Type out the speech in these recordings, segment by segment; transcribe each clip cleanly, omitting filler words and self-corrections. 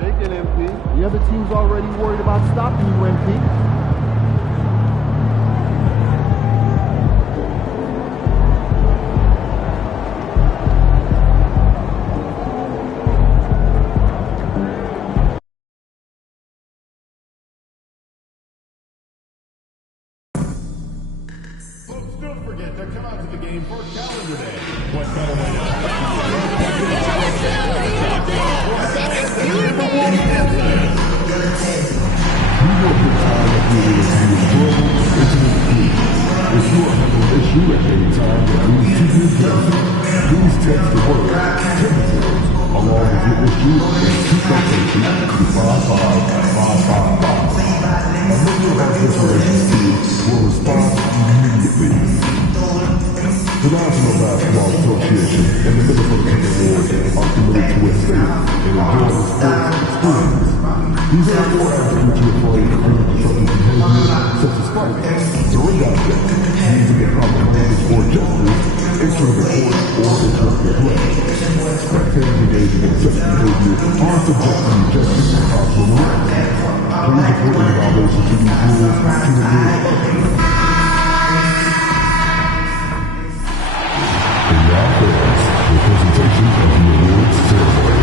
Shaking, MP. The other team's already worried about stopping you, MP. Don't forget to come out to the game for Calendar Day. What better way to If you are having an issue at any time that leads to your death, please text the word "Temperature" along with your issue and keep location to 55555. A member of our Temperature team will respond immediately. The National Basketball Association and the Minnesota Timberwolves are committed to a safe and enjoyable sports experience. These are four attributes to avoid constructive behavior such as fighting, throwing objects, using the proper language or gestures, entering the court, or interrupting play. Spectators engaging in such behavior are subject to rejection and possible arrest. Please report any violations to these rules to the nearest authority. And now folks, the presentation of the awards ceremony.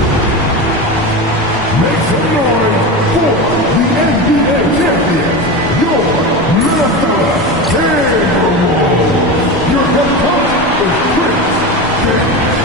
Make some noise for the NBA champions, your Minnesota Timberwolves. Your head coach is Chris James.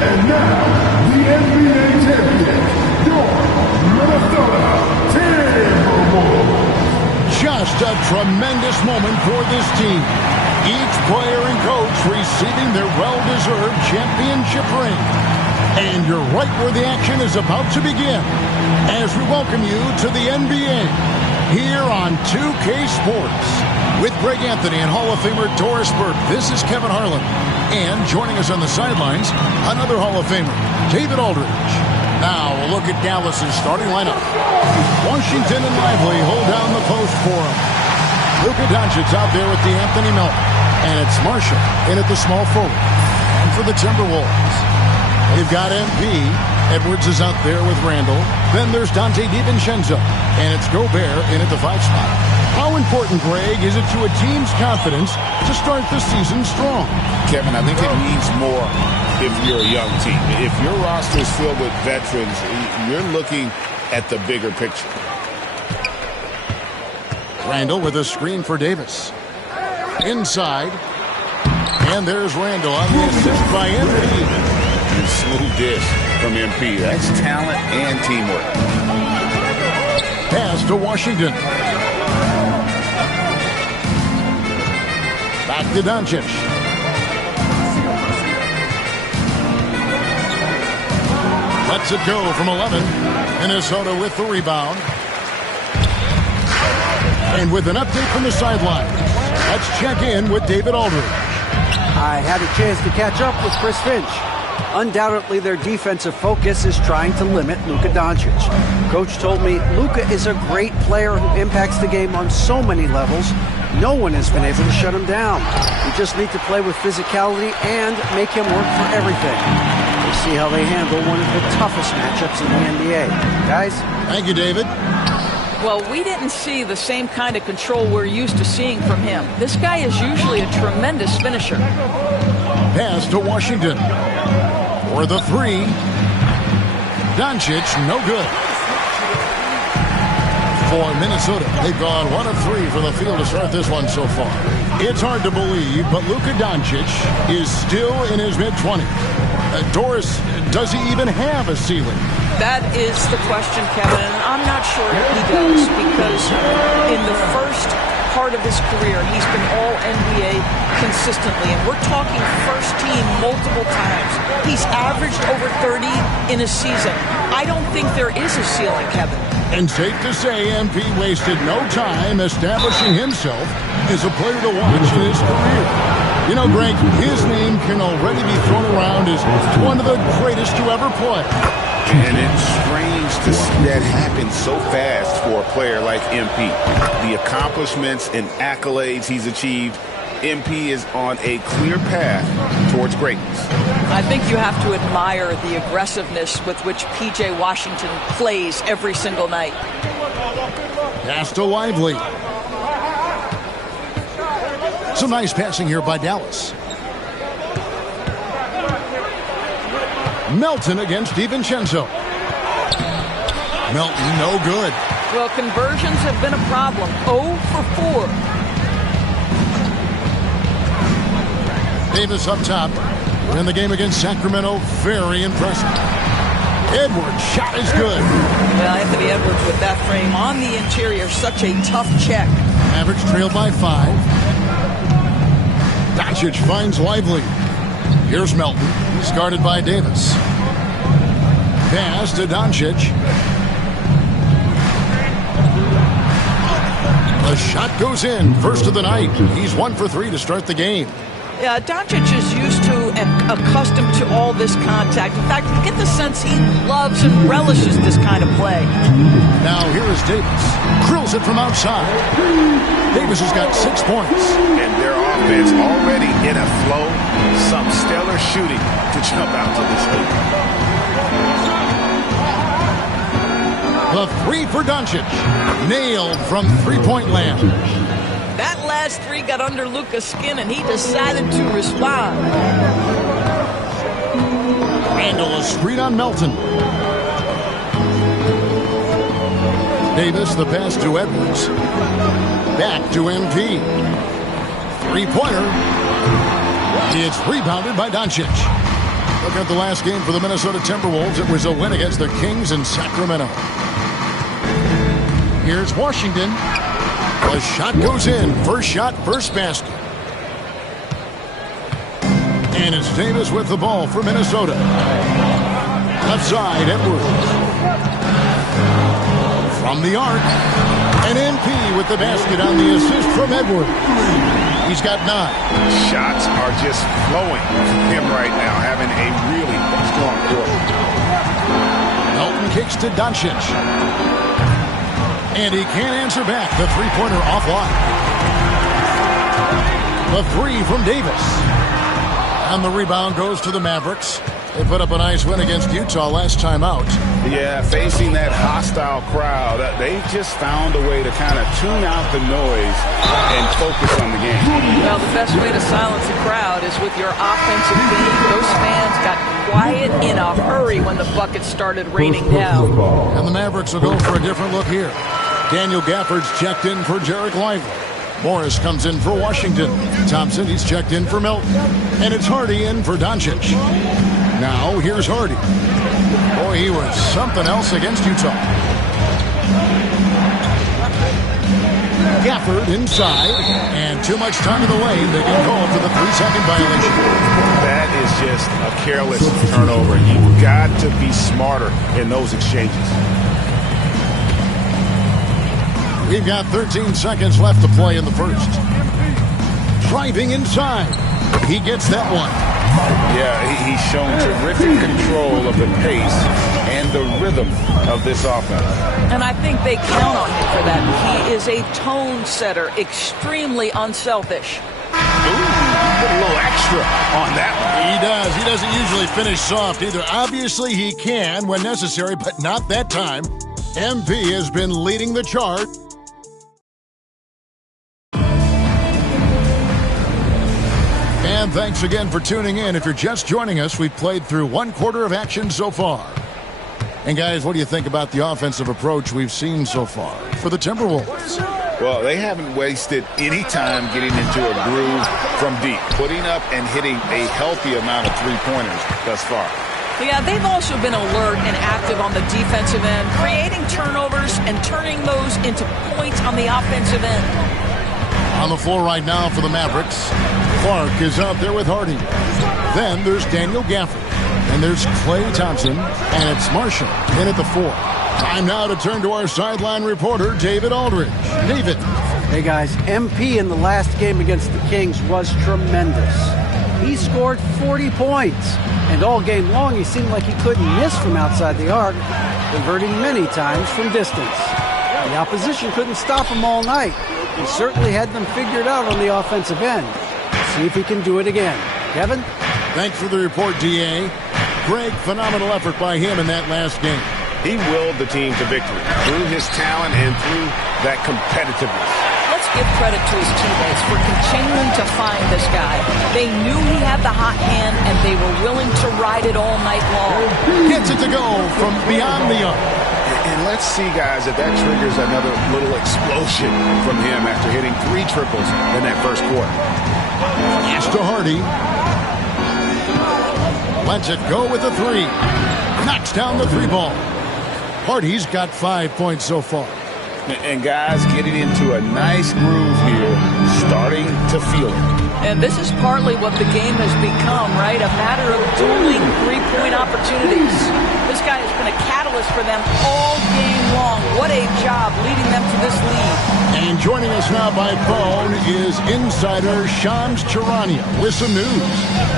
And now, the NBA champions, your Minnesota Timberwolves. Just a tremendous moment for this team. Each player and coach receiving their well-deserved championship ring. And you're right where the action is about to begin as we welcome you to the NBA here on 2K Sports. With Greg Anthony and Hall of Famer Doris Burke, this is Kevin Harlan. And joining us on the sidelines, another Hall of Famer, David Aldridge. Now a look at Dallas's starting lineup. Washington and Lively hold down the post for him. Luka Doncic's out there with the Anthony Melton. And it's Marshall in at the small forward. And for the Timberwolves, They've got MP. Edwards is out there with Randall. Then there's Dante DiVincenzo. And it's Gobert in at the 5 spot. How important, Greg, is it to a team's confidence to start the season strong? Kevin, I think it means more if you're a young team. If your roster is filled with veterans, you're looking at the bigger picture. Randall with a screen for Davis. Inside. And there's Randall on the assist by MP. And smooth dish from MP. That's talent and teamwork. Pass to Washington. Back to Doncic. Lets it go from 11. Minnesota with the rebound. And with an update from the sideline, let's check in with David Aldridge. I had a chance to catch up with Chris Finch. Undoubtedly, their defensive focus is trying to limit Luka Doncic. Coach told me Luka is a great player who impacts the game on so many levels. No one has been able to shut him down. We just need to play with physicality and make him work for everything. We'll see how they handle one of the toughest matchups in the NBA. Guys? Thank you, David. Well, we didn't see the same kind of control we're used to seeing from him. This guy is usually a tremendous finisher. Pass to Washington. For the 3. Doncic, no good. For Minnesota, they've gone 1 of 3 from the field to start this one so far. It's hard to believe, but Luka Doncic is still in his mid-20s. Doris, does he even have a ceiling? That is the question, Kevin, and I'm not sure he does, because in the first part of his career, he's been all-NBA consistently, and we're talking first team multiple times. He's averaged over 30 in a season. I don't think there is a ceiling, Kevin. And safe to say, MP wasted no time establishing himself as a player to watch in his career. You know, Greg, his name can already be thrown around as one of the greatest to ever play. And it's strange to see that happen so fast for a player like MP. The accomplishments and accolades he's achieved, MP is on a clear path towards greatness. I think you have to admire the aggressiveness with which P.J. Washington plays every single night. Pass to Lively. Some nice passing here by Dallas. Melton against DiVincenzo. Melton, no good. Well, conversions have been a problem. 0 for 4. Davis up top. In the game against Sacramento, very impressive. Edwards, shot is good. Well, Anthony Edwards with that frame on the interior, such a tough check. Mavericks trailed by 5. Doncic finds Lively. Here's Melton. He's guarded by Davis. Pass to Doncic. The shot goes in. First of the night. He's 1 for 3 to start the game. Yeah, Doncic is used to and accustomed to all this contact. In fact, you get the sense he loves and relishes this kind of play. Now here is Davis. Drills it from outside. Davis has got 6 points. And their offense already in a flow. Some stellar shooting to jump out to this lead. The 3 for Doncic. Nailed from three-point land. That last 3 got under Luka's skin, and he decided to respond. Randall a screen on Melton. Davis, the pass to Edwards. Back to MP. Three-pointer. It's rebounded by Doncic. Look at the last game for the Minnesota Timberwolves. It was a win against the Kings in Sacramento. Here's Washington. The shot goes in. First shot, first basket. And it's Davis with the ball for Minnesota. Left side, Edwards. From the arc. And MP with the basket on the assist from Edwards. He's got 9. Shots are just flowing from him right now, having a really strong quarter. Melton kicks to Doncic. And he can't answer back. The three-pointer offline. The 3 from Davis. And the rebound goes to the Mavericks. They put up a nice win against Utah last time out. Yeah, facing that hostile crowd, they just found a way to kind of tune out the noise and focus on the game. Well, the best way to silence a crowd is with your offensive game. Those fans got quiet in a hurry when the bucket started raining down. And the Mavericks will go for a different look here. Daniel Gafford's checked in for Jarek Lively. Morris comes in for Washington. Thompson, he's checked in for Milton. And it's Hardy in for Doncic. Now, here's Hardy. Boy, he was something else against Utah. Gafford inside. And too much time in the lane. They get called for the 3-second violation. That is just a careless turnover. You've got to be smarter in those exchanges. We've got 13 seconds left to play in the first. Driving inside. He gets that one. Yeah, he's shown terrific control of the pace and the rhythm of this offense. And I think they count on him for that. He is a tone setter, extremely unselfish. Ooh, put a little extra on that one. He does. He doesn't usually finish soft either. Obviously, he can when necessary, but not that time. MP has been leading the charge. And thanks again for tuning in. If you're just joining us, we've played through one quarter of action so far. And guys, what do you think about the offensive approach we've seen so far for the Timberwolves? Well, they haven't wasted any time getting into a groove from deep, putting up and hitting a healthy amount of three-pointers thus far. Yeah, they've also been alert and active on the defensive end, creating turnovers and turning those into points on the offensive end. On the floor right now for the Mavericks, Clark is out there with Hardy. Then there's Daniel Gafford. And there's Klay Thompson. And it's Marshall in at the 4. Time now to turn to our sideline reporter, David Aldridge. David. Hey, guys. MP in the last game against the Kings was tremendous. He scored 40 points. And all game long, he seemed like he couldn't miss from outside the arc, converting many times from distance. The opposition couldn't stop him all night. He certainly had them figured out on the offensive end. See if he can do it again. Kevin? Thanks for the report, D.A. Greg, phenomenal effort by him in that last game. He willed the team to victory through his talent and through that competitiveness. Let's give credit to his teammates for continuing to find this guy. They knew he had the hot hand, and they were willing to ride it all night long. Gets it to go from beyond the arc. And let's see, guys, if that triggers another little explosion from him after hitting 3 triples in that first quarter. Pass to Hardy. Lets it go with the 3. Knocks down the 3 ball. Hardy's got 5 points so far. And guys getting into a nice groove here, starting to feel it. And this is partly what the game has become, right? A matter of dueling three-point opportunities. This guy has been a catalyst for them all game long. What a job leading them to this lead. And joining us now by phone is insider Shams Charania with some news.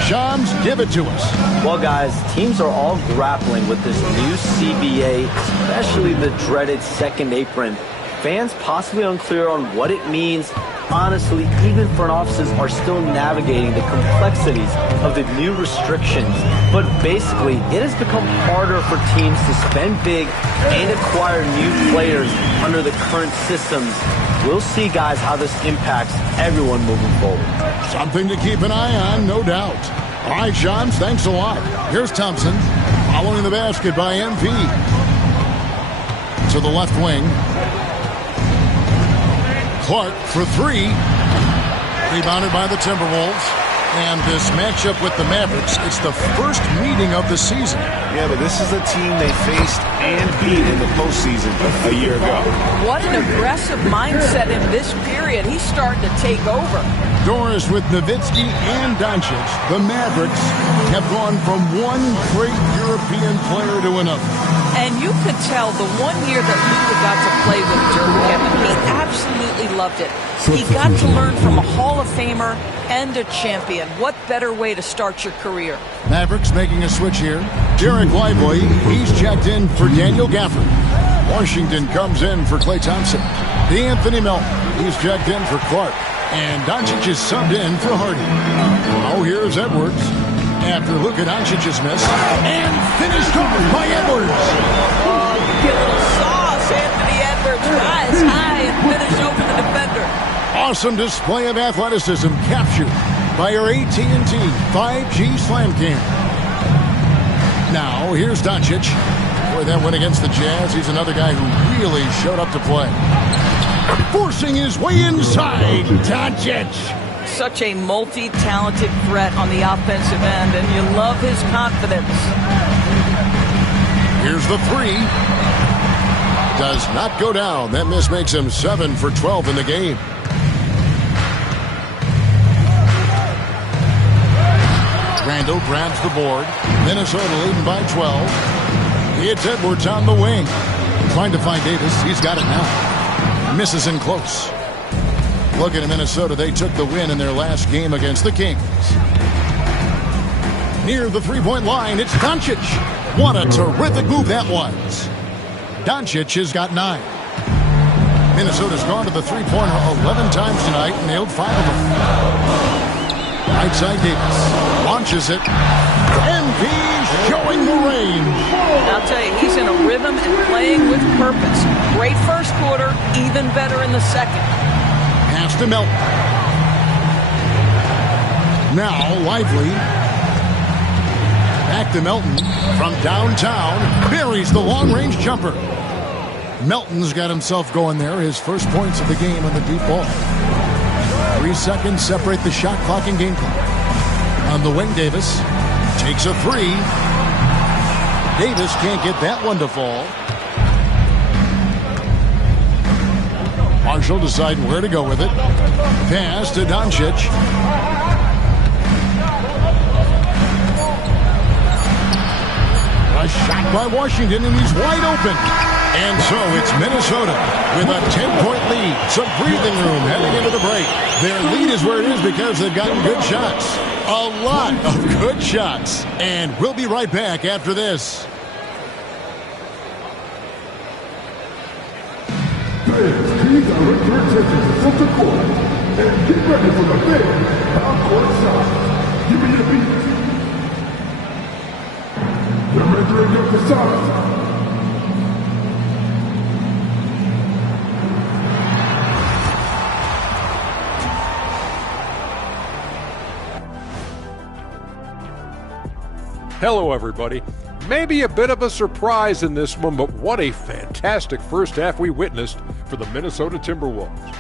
Shams, give it to us. Well, guys, teams are all grappling with this new CBA, especially the dreaded second apron. Fans possibly unclear on what it means. Honestly, even front offices are still navigating the complexities of the new restrictions. But basically, it has become harder for teams to spend big and acquire new players under the current systems. We'll see, guys, how this impacts everyone moving forward. Something to keep an eye on, no doubt. All right, Shams, thanks a lot. Here's Thompson, following the basket by MP. To the left wing. Clark for 3. Rebounded by the Timberwolves. And this matchup with the Mavericks, it's the first meeting of the season. Yeah, but this is a team they faced and beat in the postseason a year ago. What an aggressive mindset in this period. He's starting to take over. Doris with Nowitzki and Doncic, the Mavericks have gone from one great European player to another. And you could tell the one year that Luka got to play with Dirk, Kevin, he absolutely loved it. He got to learn from a Hall of Famer and a champion. What better way to start your career? Mavericks making a switch here. Jarek Lively, he's checked in for Daniel Gafford. Washington comes in for Klay Thompson. D'Anthony Melton, he's checked in for Clark. And Doncic is subbed in for Hardy. Now here's Edwards. after Luka Doncic's miss. And finished off by Edwards. Oh, get a little sauce, Anthony Edwards. Rise high and finish over the defender. Awesome display of athleticism captured by our AT&T 5G Slam Cam. Now, here's Doncic. For that win against the Jazz, he's another guy who really showed up to play. Forcing his way inside, Doncic. Such a multi-talented threat on the offensive end, and you love his confidence. Here's the three. Does not go down. That miss makes him 7 for 12 in the game. Randall grabs the board. Minnesota leading by 12. It's Edwards on the wing. Trying to find Davis. He's got it now. Misses in close. Looking at Minnesota, they took the win in their last game against the Kings. Near the three-point line, it's Doncic. What a terrific move that was. Doncic has got 9. Minnesota's gone to the three-pointer 11 times tonight, nailed 5 of them. Right side Davis launches it. MP showing the range. I'll tell you, he's in a rhythm and playing with purpose. Great first quarter, even better in the second. Pass to Melton. Now Lively. Back to Melton from downtown. Buries the long-range jumper. Melton's got himself going there. His first points of the game on the deep ball. 3 seconds separate the shot clock and game clock. On the wing, Davis takes a 3. Davis can't get that one to fall. Marshall deciding where to go with it. Pass to Doncic. A shot by Washington, and he's wide open. And so it's Minnesota with a 10-point lead. Some breathing room heading into the break. Their lead is where it is because they've gotten good shots. A lot of good shots. And we'll be right back after this. Fans, please direct your attention to center court and get ready for the big half-court shot. Give me your beat. They're measuring up the shot. Hello, everybody. Maybe a bit of a surprise in this one, but what a fantastic first half we witnessed for the Minnesota Timberwolves.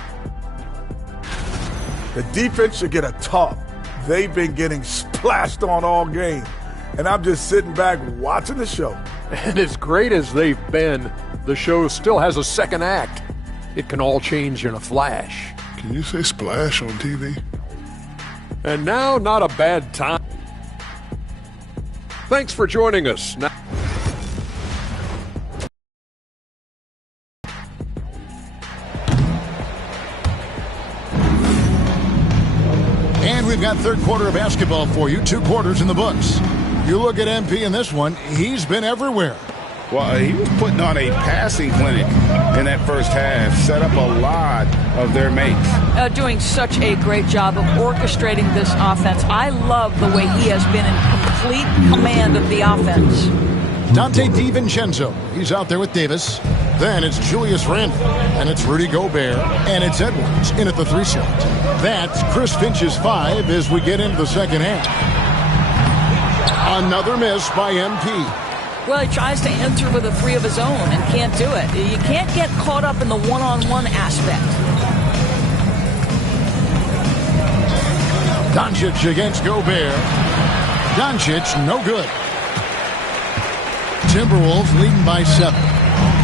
The defense should get a talk. They've been getting splashed on all game, and I'm just sitting back watching the show. And as great as they've been, the show still has a second act. It can all change in a flash. Can you say splash on TV? And now, not a bad time. Thanks for joining us. Now, and we've got third quarter of basketball for you. 2 quarters in the books. You look at MP in this one, he's been everywhere. Well, he was putting on a passing clinic in that first half, set up a lot of their mates. Doing such a great job of orchestrating this offense. I love the way he has been in complete command of the offense. Dante DiVincenzo, he's out there with Davis. Then it's Julius Randle, and it's Rudy Gobert, and it's Edwards in at the 3 slot. That's Chris Finch's 5 as we get into the second half. Another miss by MP. Well, he tries to enter with a 3 of his own and can't do it. You can't get caught up in the one-on-one aspect. Doncic against Gobert. Doncic, no good. Timberwolves leading by 7.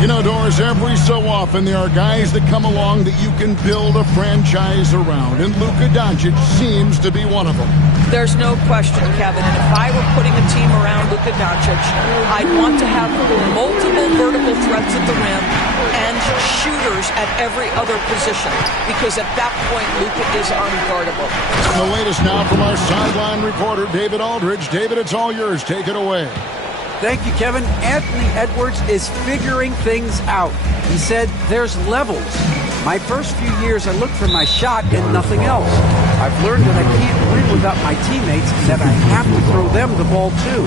You know, Doris, every so often there are guys that come along that you can build a franchise around, and Luka Doncic seems to be one of them. There's no question, Kevin, and if I were putting a team around Luka Doncic, I'd want to have multiple vertical threats at the rim and shooters at every other position, because at that point, Luka is unguardable. The latest now from our sideline reporter, David Aldridge. David, it's all yours. Take it away. Thank you, Kevin. Anthony Edwards is figuring things out. He said there's levels. My first few years, I looked for my shot and nothing else. I've learned that I can't win without my teammates and that I have to throw them the ball too.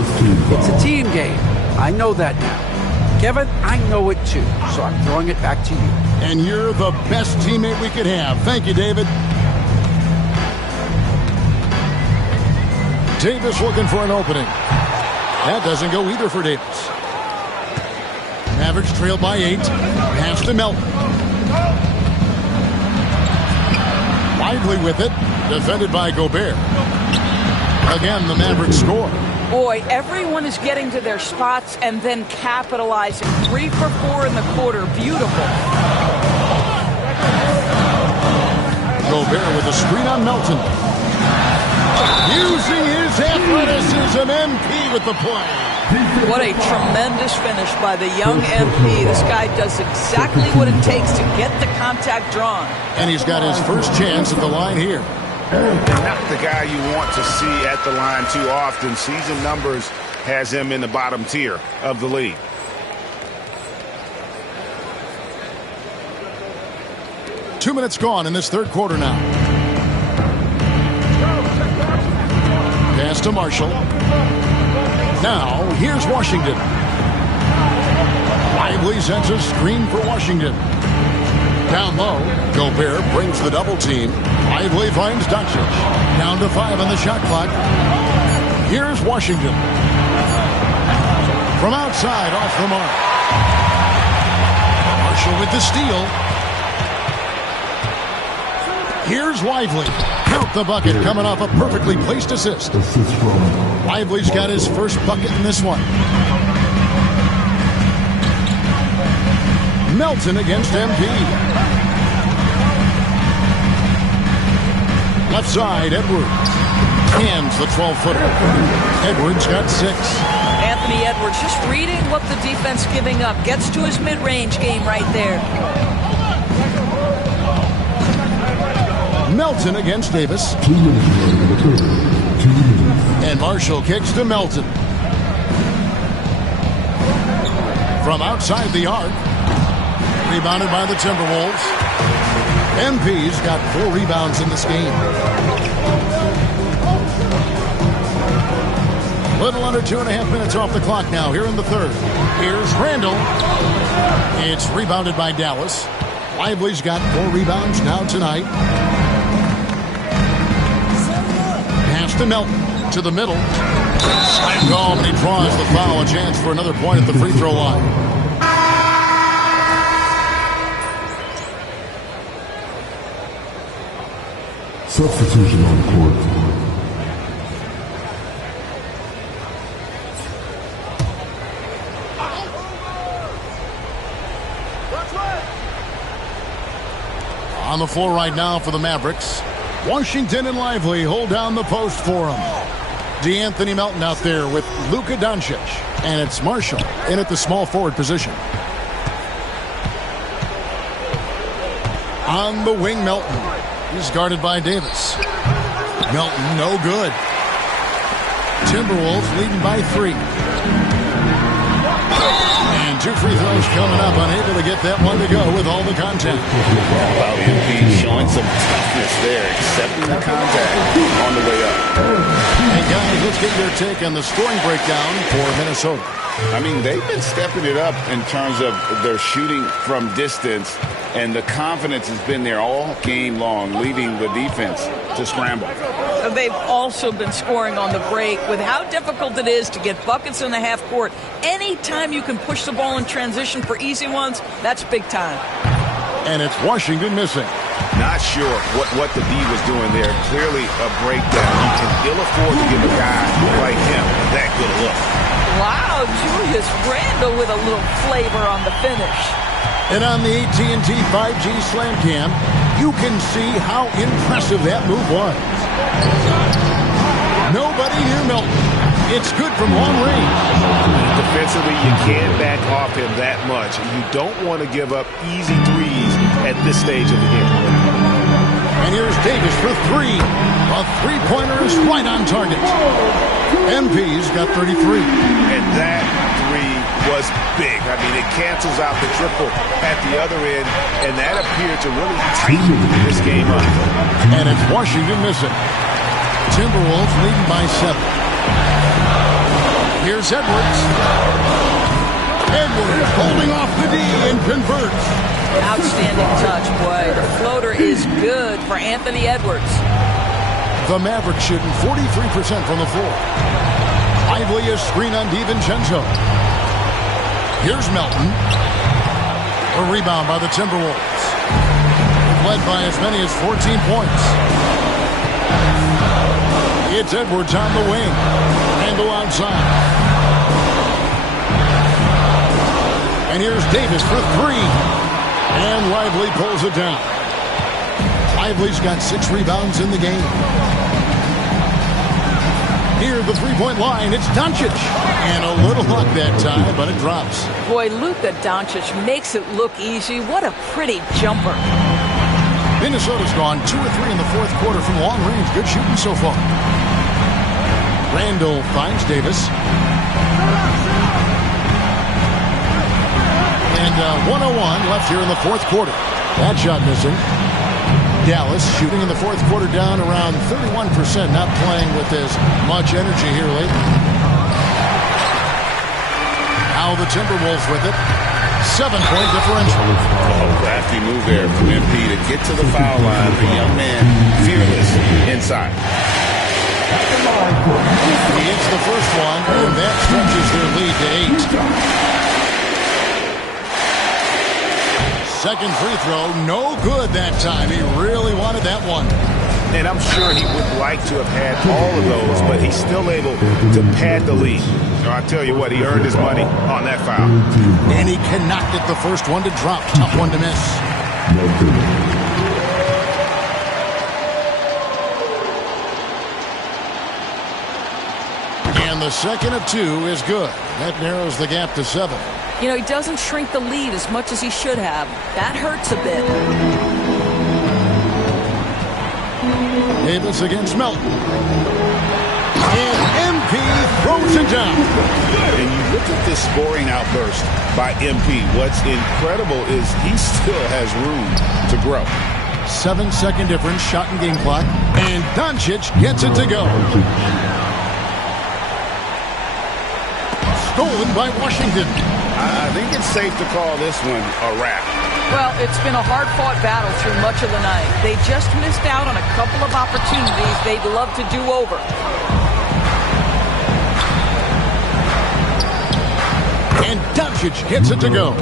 It's a team game. I know that now. Kevin, I know it too, so I'm throwing it back to you. And you're the best teammate we could have. Thank you, David. Davis looking for an opening. That doesn't go either for Davis. Mavericks trailed by 8. Pass to Melton. Lively with it. Defended by Gobert. Again, the Mavericks score. Boy, everyone is getting to their spots and then capitalizing. 3 for 4 in the quarter. Beautiful. Gobert with a screen on Melton. Using his athleticism, MP with the play. What a tremendous finish by the young MP. This guy does exactly what it takes to get the contact drawn. And he's got his first chance at the line here. Not the guy you want to see at the line too often. Season numbers has him in the bottom tier of the league. Two minutes gone in this third quarter now. Pass to Marshall. Now, here's Washington. Lively sends a screen for Washington. Down low, Gobert brings the double team. Lively finds Doncic. Down to 5 on the shot clock. Here's Washington. From outside, off the mark. Marshall with the steal. Here's Lively. Count the bucket coming off a perfectly placed assist. Lively's got his first bucket in this one. Melton against MP. Left side, Edwards. Hands the 12-footer. Edwards got 6. Anthony Edwards just reading what the defense giving up. Gets to his mid-range game right there. Melton against Davis. 2 minutes remaining in the third. 2 minutes. And Marshall kicks to Melton. From outside the arc. Rebounded by the Timberwolves. MP's got 4 rebounds in this game. Little under 2.5 minutes off the clock now here in the third. Here's Randall. It's rebounded by Dallas. Lively's got 4 rebounds now tonight. Pass to Melton. To the middle. Slam call, and he draws the foul. A chance for another point at the free throw line. Substitution on the court. On the floor right now for the Mavericks. Washington and Lively hold down the post for him. DeAnthony Melton out there with Luka Doncic. And it's Marshall in at the small forward position. On the wing, Melton. He's guarded by Davis. Melton, no good. Timberwolves leading by 3. And 2 free throws coming up. Unable to get that one to go with all the contact. Wow, MP showing some toughness there, accepting the contact on the way up. And guys, let's get your take on the scoring breakdown for Minnesota. I mean, they've been stepping it up in terms of their shooting from distance, and the confidence has been there all game long, leading the defense to scramble. They've also been scoring on the break. With how difficult it is to get buckets in the half court, anytime you can push the ball in transition for easy ones, that's big time. And it's Washington missing. Not sure what the D was doing there. Clearly a breakdown. You can ill afford to give a guy like him that good a look. Wow, Julius Randle with a little flavor on the finish. And on the AT&T 5G Slam Cam, you can see how impressive that move was. Nobody near Melton. It's good from long range. Defensively, you can't back off him that much. You don't want to give up easy threes at this stage of the game. And here's Davis for 3. A three-pointer is right on target. MP's got 33. And that 3 was big. I mean, it cancels out the triple at the other end, and that appeared to really tighten this game up. And it's Washington missing. Timberwolves leading by 7. Here's Edwards. Edwards holding off the D and converts. Outstanding touch, boy. The floater is good for Anthony Edwards. The Mavericks shooting 43% from the floor. Lively is screen on DiVincenzo. Here's Melton. A rebound by the Timberwolves. Led by as many as 14 points. It's Edwards on the wing. Handle outside. And here's Davis for 3. And Lively pulls it down. Lively's got 6 rebounds in the game. Near the three-point line, it's Doncic. And a little luck that time, but it drops. Boy, Luka Doncic makes it look easy. What a pretty jumper. Minnesota's gone 2 or 3 in the fourth quarter from long range. Good shooting so far. Randall finds Davis. And 1:01 left here in the fourth quarter. That shot missing. Dallas shooting in the fourth quarter down around 31%. Not playing with as much energy here lately. Now the Timberwolves with it. 7-point differential. Oh, crafty move there from MP to get to the foul line. The young man fearless inside. He hits the first one, and that stretches their lead to 8. Second free throw, no good that time. He really wanted that one. And I'm sure he would like to have had all of those, but he's still able to pad the lead. So I tell you what, he earned his money on that foul. And he cannot get the first one to drop. Tough one to miss. And the second of 2 is good. That narrows the gap to 7. You know, he doesn't shrink the lead as much as he should have. That hurts a bit. Davis against Melton. And MP throws it down. And you look at this scoring outburst by MP. What's incredible is he still has room to grow. 7-second difference, shot and game clock. And Doncic gets it to go. Stolen by Washington. I think it's safe to call this one a wrap. Well, it's been a hard-fought battle through much of the night. They just missed out on a couple of opportunities they'd love to do over. And Doncic hits it to go.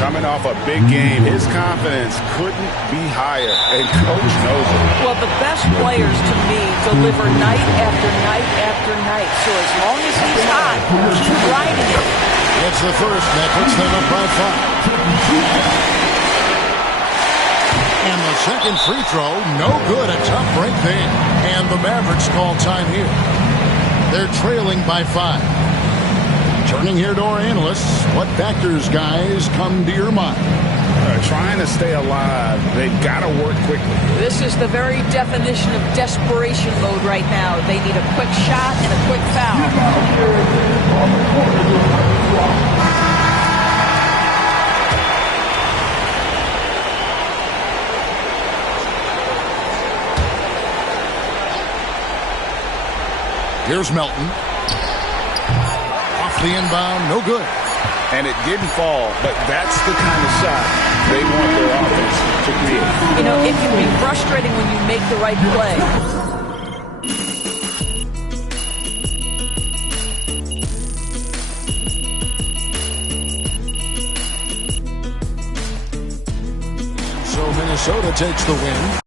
Coming off a big game, his confidence couldn't be higher, and Coach knows it. Well, the best players, to me, deliver night after night after night. So as long as he's hot, keep riding it. It's the first. That puts them up by 5. And the second free throw, no good. A tough break there. And the Mavericks call time here. They're trailing by 5. Turning here to our analysts, what factors, guys, come to your mind? Trying to stay alive, they've got to work quickly. This is the very definition of desperation mode right now. They need a quick shot and a quick foul. Here's Melton. Off the inbound, no good. And it didn't fall, but that's the kind of shot they want their offense to create. You know, it can be frustrating when you make the right play. So Minnesota takes the win.